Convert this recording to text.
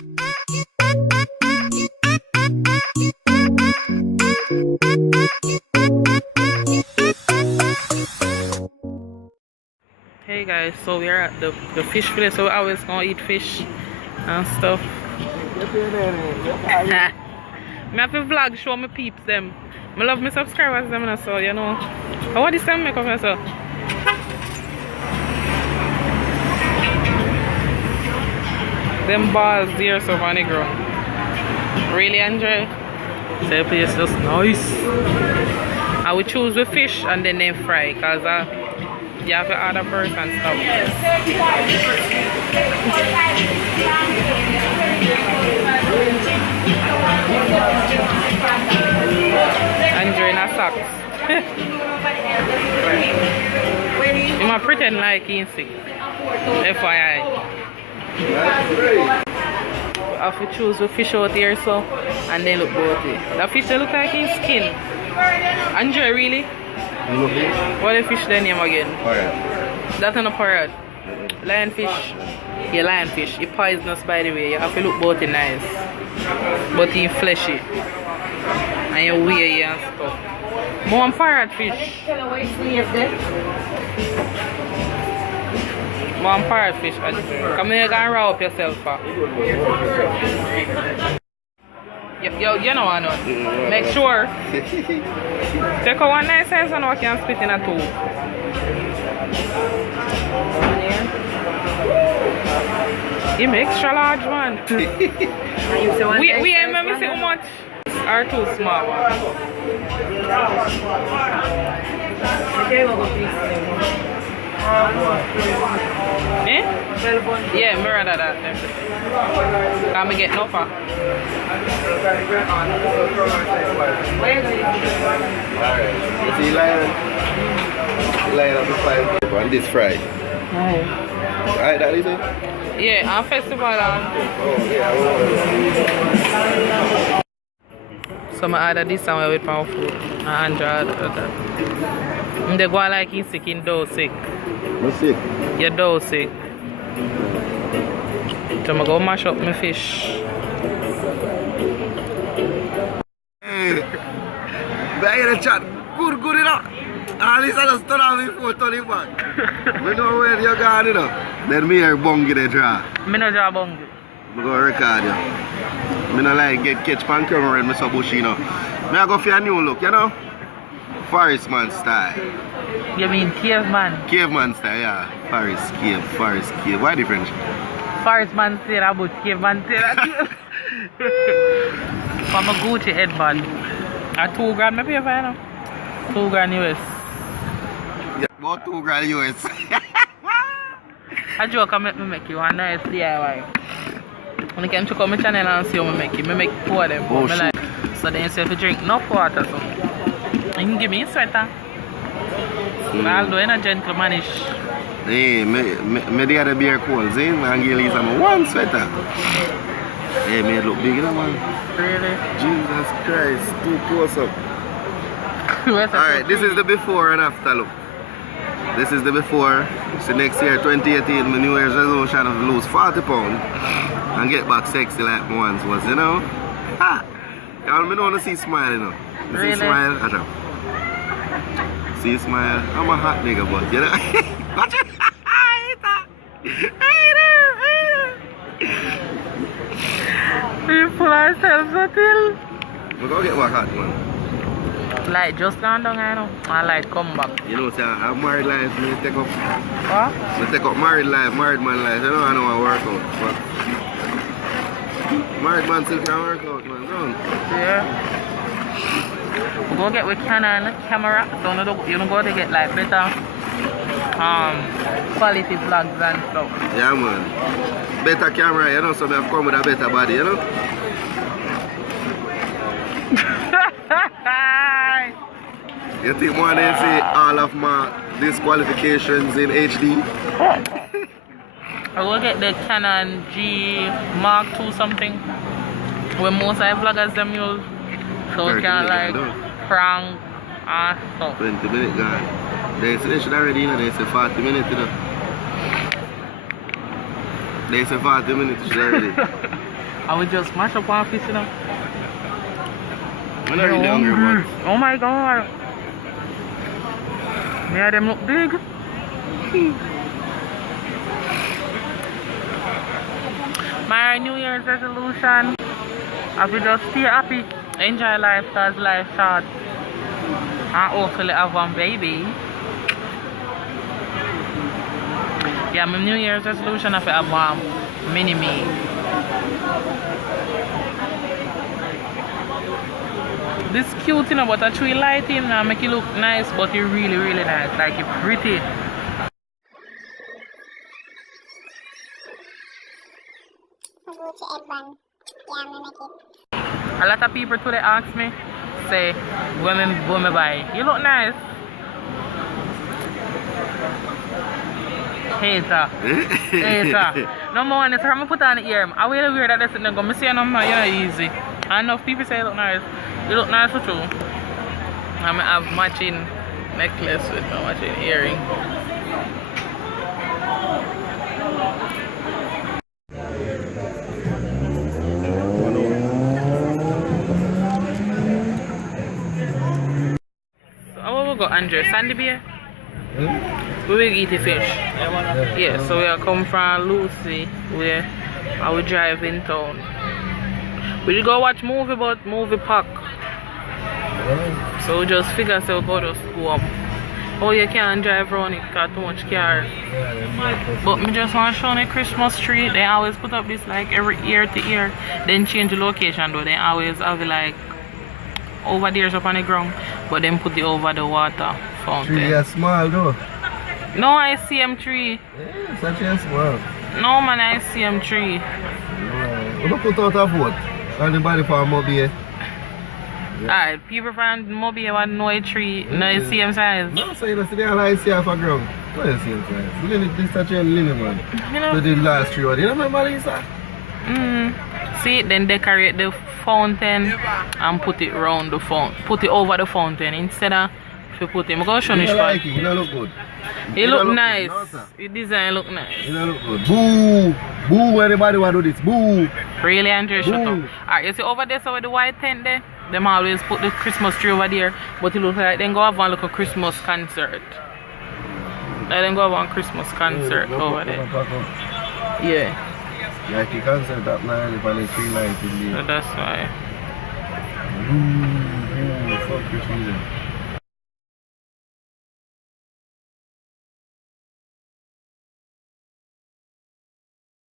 Hey guys, so we are at the fish place, so we always gonna eat fish and stuff. I have to vlog, show my peeps them. I love my subscribers them, so you know. How what this time make of yourself? Them balls there so on the ground. Really enjoy. The place just nice. I would choose the fish and then they fry, cause you have to order first and stuff. Enjoying a socks. You might pretend like he's sick. FYI. I have to choose the fish out here, so, and then look both way. The fish they look like his skin. Enjoy really? What the fish their name again? Parrot. That's not a parrot. Lionfish. Yeah, lionfish. It's poisonous by the way. You have to look both nice. But it's fleshy. And you weigh and stuff. More parrot fish. More parrot fish. Come here and roll up yourself. Yo, you know what? Make sure. Take out one nice size and we can split in a two. You make extra large one. we ain't let me see how much. Or too small one. Eh? Yeah, me rather that. Can me get no far? You see lion up the fire and this fry. Alright, that is it? Yeah, on festival. Oh yeah. So I ordered this and we with pound food. And Andrew ordered that. And they go like he's sick in dough sick. What's sick? Your dough sick. So I go mash up my fish. Hey, I hear the chat. Good enough. At least I just turn on me phone, turn it back. We know where you're going, you know. Then me here bungy the draw. Me no draw bungy. I go record you. Me no like get catch pan camera and me so bushy, you know. Me I go for a new look, you know. Forest man style. You mean caveman? Caveman style, yeah. Forest cave. Why different? Forest man style about caveman style. From a Gucci headband. At $2 grand maybe if I know. $2 grand US. Yeah, about $2 grand US. I joke I make you a nice DIY. When you can check out my channel and see how I make it. I make two of them. Oh, shit. Like, so then you say if you drink enough water, so you can give me a sweater. Although I'm a gentlemanish. Hey, me the other beer cold, see? And give Lisa one sweater. Hey, me look big, you know, man. Really? Jesus Christ, too close up. Alright, this is the before and after look. This is the before. So next year, 2018, my New Year's resolution of lose 40 pounds and get back sexy like my once was, you know? Ha! I don't want to see smile, you know. You Really? see smile? Watch see smile? I'm a hot nigga, but you know? Watch it! We pull ourselves until We're going to get back hot, man. light just gone down, I know. And light come back. You know, say, I married life, me take up. What? I take up married life, married man life. You know, I know I work out. But married man still can work out, man. Don't. Yeah. We go get with Canon camera, so you don't go to get like better quality vlogs and stuff. Yeah, man. Better camera, you know, so I've come with a better body, you know? You think more than see all of my disqualifications in HD? I will get the Canon G Mark II something where most I vloggers them use, so we can like prank and stuff. 20 minutes gone. They should already, you know, they say 40 minutes, you know. They say 40 minutes, should already. I would just mash up one fish, you know. I'm not really hungry, but... Oh my god. Yeah, them look big. My New Year's resolution, I will just stay happy, enjoy life because life short, and hopefully have one baby. Yeah, my New Year's resolution, I will have one mini-me. This cute, you know, but I truly light him and make it look nice, but it's really, really nice, like it's pretty. A lot of people today ask me, say, when me buy, you look nice. Hater. Hater. Number one is how I put on the ear. I will wear that that's it. I see no, you're easy. And enough people say you look nice. You look nice too. I have matching necklace with my matching earring. So how will we go, Andre? Sandy Beer? We will eat the fish. Yeah, so we are come from Lucy where I will drive in town. We go watch movie but movie park. So we just figure so we go to school. Oh, you can't drive around it because too much car. But me just want to show the Christmas tree. They always put up this like every year to year. Then change the location though. They always have it like over there up on the ground. But then put it over the water fountain. Tree is small though. No, I see them tree. Yeah, such a small. No man, I see them tree. We don't put out a vote. Anybody for MORE? Alright, people from MORE want no a tree, no the same size. No, so you don't see the other see off a ground. No, the same size. Lily, this such a lily man. You know? To the last tree one. You remember Lisa? See, then decorate the fountain and put it round the fountain. Put it over the fountain instead of if you put it. I'm going to show you. You like it, it don't look good. It look nice. The design look nice. It don't look good. Boo! Boo! Anybody want to do this? Boo! Really, Andre, shut up. Alright, you see over there, so with the white tent there, them always put the Christmas tree over there, but it looks like they go have one little Christmas concert. Like they go have one Christmas concert over there. Yeah. Like you concert that night if I tree light in there. So that's why. Boo! Boo! Fuck your tree then.